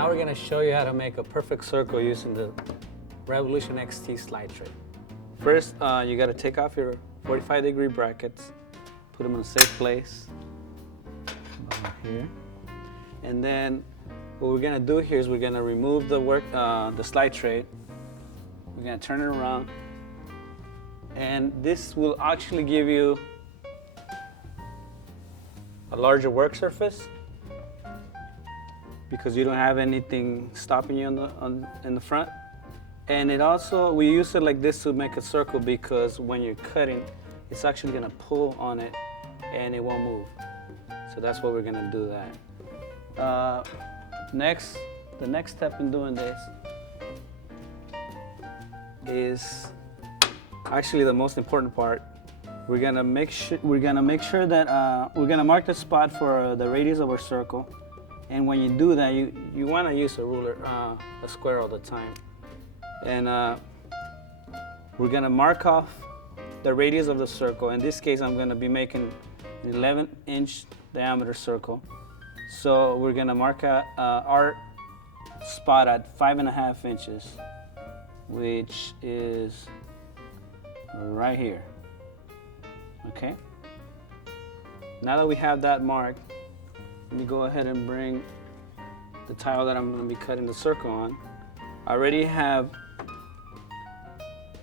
Now we're gonna show you how to make a perfect circle using the Revolution XT slide tray. First, you gotta take off your 45-degree brackets, put them in a safe place, over here. And then what we're gonna do here is we're gonna remove the slide tray. We're gonna turn it around, and this will actually give you a larger work surface because you don't have anything stopping you in the front. And it also, we use it like this to make a circle because when you're cutting, it's actually gonna pull on it and it won't move. So that's what we're gonna do that. The next step in doing this is actually the most important part. We're gonna make sure that we're gonna mark the spot for the radius of our circle. And when you do that, you want to use a ruler, a square all the time. And we're going to mark off the radius of the circle. In this case, I'm going to be making an 11-inch diameter circle. So we're going to mark our spot at 5.5 inches, which is right here. Okay? Now that we have that marked, let me go ahead and bring the tile that I'm going to be cutting the circle on. I already have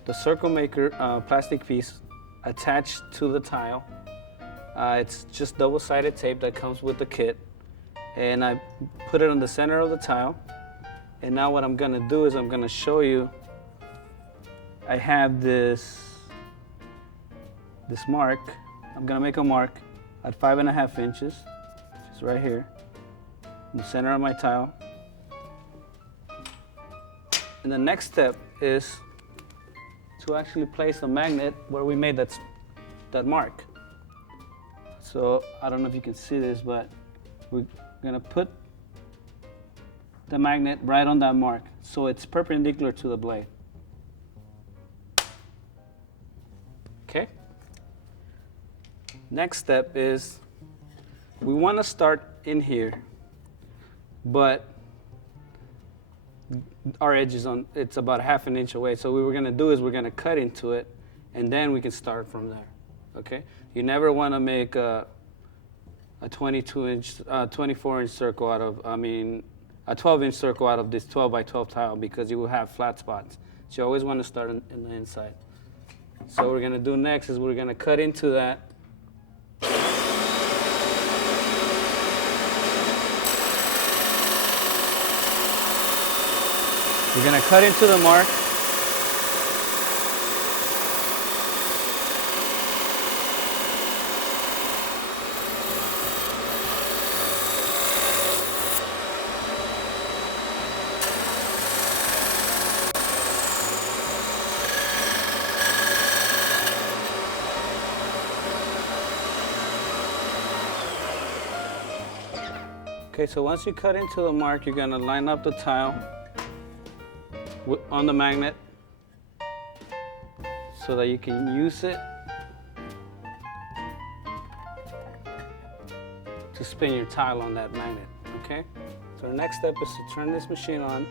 the circle maker plastic piece attached to the tile. It's just double-sided tape that comes with the kit. And I put it on the center of the tile. And now what I'm going to do is I'm going to show you. I have this mark. I'm going to make a mark at 5.5 inches. Right here in the center of my tile. And the next step is to actually place a magnet where we made that mark. So I don't know if you can see this, but we're gonna put the magnet right on that mark so it's perpendicular to the blade. Okay? Next step is we want to start in here, but our edge is it's about 1/2 inch away. So what we're going to do is we're going to cut into it, and then we can start from there. Okay? You never want to make a 22-inch, 24-inch circle out of, a 12-inch circle out of this 12 by 12 tile because you will have flat spots. So you always want to start in the inside. So what we're going to do next is we're going to cut into that. We're going to cut into the mark. Okay, so once you cut into the mark, you're going to line up the tile on the magnet so that you can use it to spin your tile on that magnet, okay? So the next step is to turn this machine on.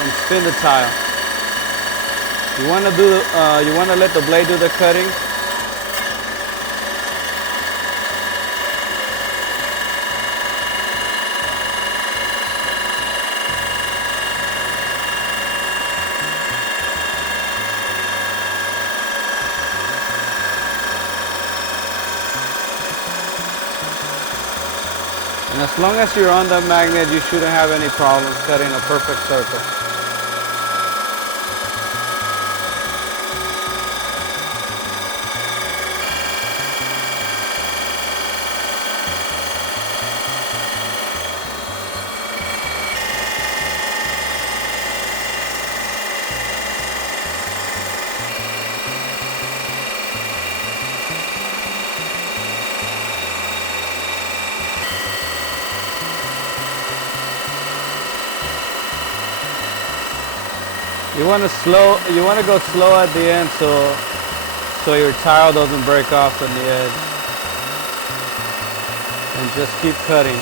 And spin the tile. You want to let the blade do the cutting. And as long as you're on the magnet, you shouldn't have any problems cutting a perfect circle. You want to go slow at the end so so your tile doesn't break off on the edge. And just keep cutting.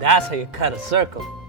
That's how you cut a circle.